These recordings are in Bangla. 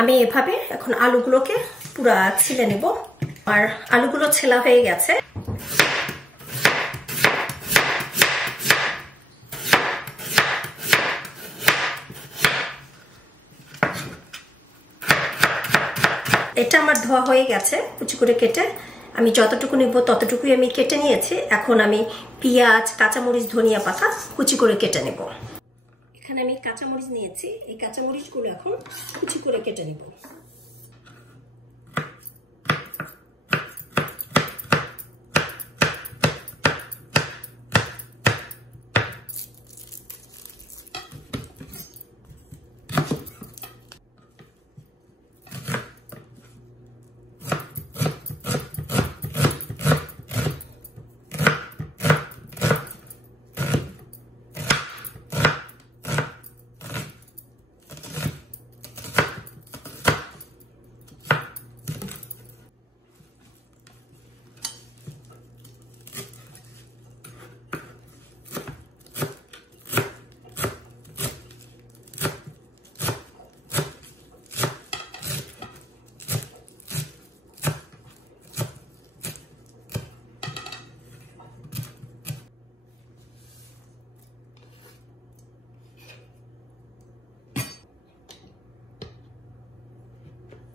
আমি এভাবে এখন আলুগুলোকে পুরো ছিলে নেব। আর আলুগুলো ছেলা হয়ে গেছে। এটা আমার ধোয়া হয়ে গেছে, কুচি করে কেটে আমি যতটুকু নিব ততটুকুই আমি কেটে নিয়েছি। এখন আমি পেঁয়াজ, কাঁচামরিচ, ধনিয়া পাতা কুচি করে কেটে নেব। এখানে আমি কাঁচামরিচ নিয়েছি, এই কাঁচামরিচগুলো এখন কুচি করে কেটে নেব।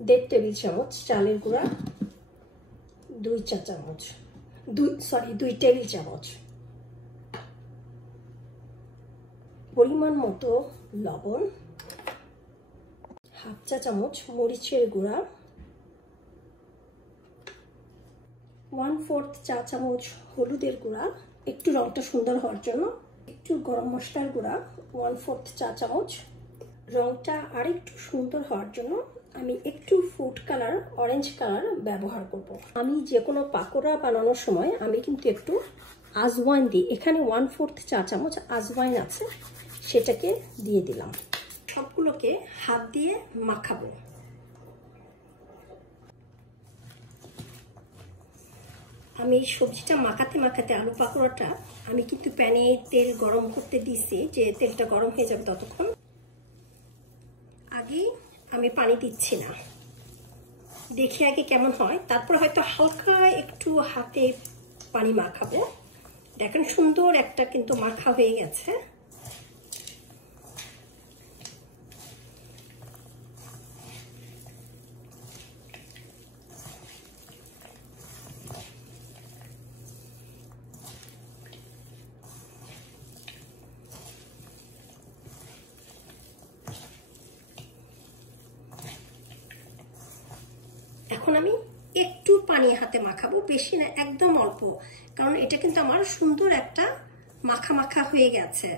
দেড় টেবিল চামচ চালের গুঁড়া, 2 চা চামচ, 2 টেবিল চামচ, পরিমাণ মতো লবণ, 1/2 চা চামচ মরিচের গুঁড়া, 1/4 চা চামচ হলুদের গুঁড়া, একটু রংটা সুন্দর হওয়ার জন্য, একটু গরম মশলার গুঁড়া 1/4 চা চামচ, রংটা আরেকটু সুন্দর হওয়ার জন্য আমি একটু ফুড কালার, অরেঞ্জ কালার ব্যবহার করব। আমি যে কোনো পাকোড়া বানানোর সময় আমি কিন্তু একটু আজওয়াইন দিই। এখানে 1/4 চা চামচ আজওয়াইন আছে, সেটাকে দিয়ে দিলাম। সবগুলোকে হাত দিয়ে মাখাবো। আমি সবজিটা মাখাতে মাখাতে আলু পাকোড়াটা আমি কিন্তু প্যানে তেল গরম করতে দিয়েছি, যে তেলটা গরম হয়ে যাবে ততক্ষণ। আগে আমি পানি দিচ্ছি না, দেখি আগে কেমন হয়, তারপর হয়তো হালকা একটু হাতে পানি মাখাবো। দেখেন সুন্দর একটা কিন্তু মাখা হয়ে গেছে। এখন আমি একটু পানি হাতে মাখাবো, বেশি না, একদম অল্প, কারণ এটা কিন্তু আমার সুন্দর একটা মাখা মাখা হয়ে গেছে।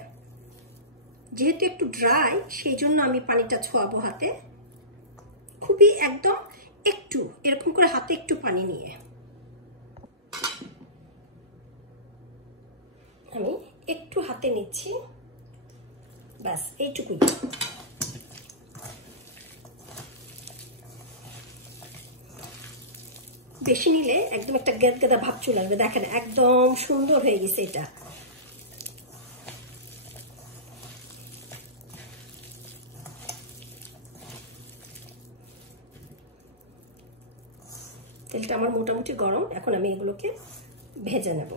যেহেতু একটু ড্রাই, সেই জন্য আমি পানিটা ছোঁয়াবো হাতে, খুবই একদম একটু এরকম করে হাতে একটু পানি নিয়ে আমি একটু হাতে নিচ্ছি, ব্যাস এইটুকুই। বেশি নিলে একদম একটা গেদগেদা ভাব চলে আসবে। দেখেন একদম সুন্দর হয়ে গেছে এটা। তেলটা আমার মোটামুটি গরম, এখন আমি এগুলোকে ভেজে নেব।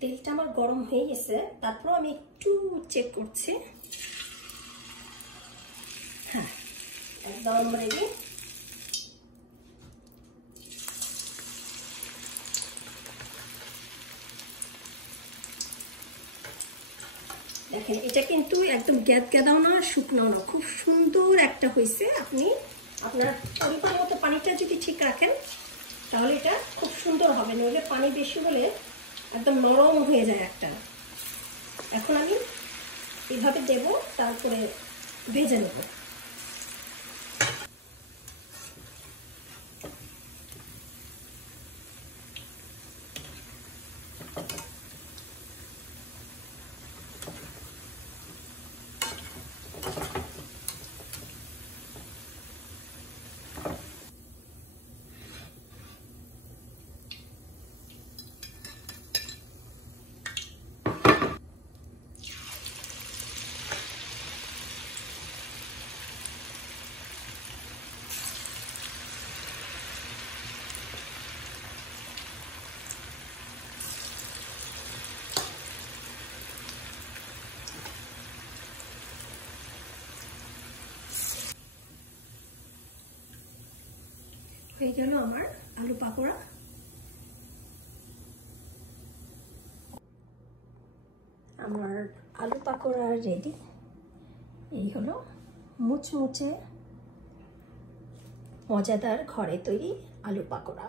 তেলটা আমার গরম হয়ে গেছে, তারপর আমি একটু চেক করছি। হ্যাঁ, একদম রেডি। দেখেন এটা কিন্তু একদম গ্যাদাও না, শুকনাও না, খুব সুন্দর একটা হয়েছে। আপনি আপনার পরিমাণ মতো পানিটা যদি ঠিক রাখেন তাহলে এটা খুব সুন্দর হবে, নইলে পানি বেশি হলে একদম নরম হয়ে যায় একটা। এখন আমি এইভাবে দেব, তারপরে ভেজে নেব। হয়ে গেল আমার আলু পাকোড়া। আমার আলু পাকোড়া রেডি। এই হলো মুচমুচে মজাদার ঘরে তৈরি আলু পাকোড়া।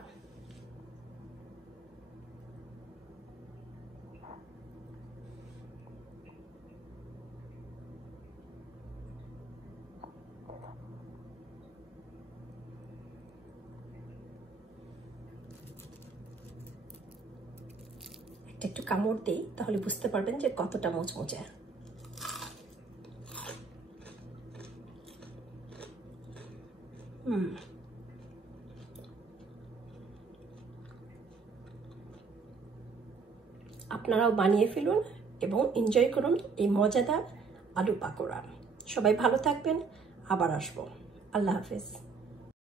একটু কামড় দিই, তাহলে বুঝতে পারবেন যে কতটা মুচমুচে। আপনারাও বানিয়ে ফেলুন এবং এনজয় করুন এই মজাদার আলু পাকোড়া। সবাই ভালো থাকবেন, আবার আসবো। আল্লাহ হাফেজ।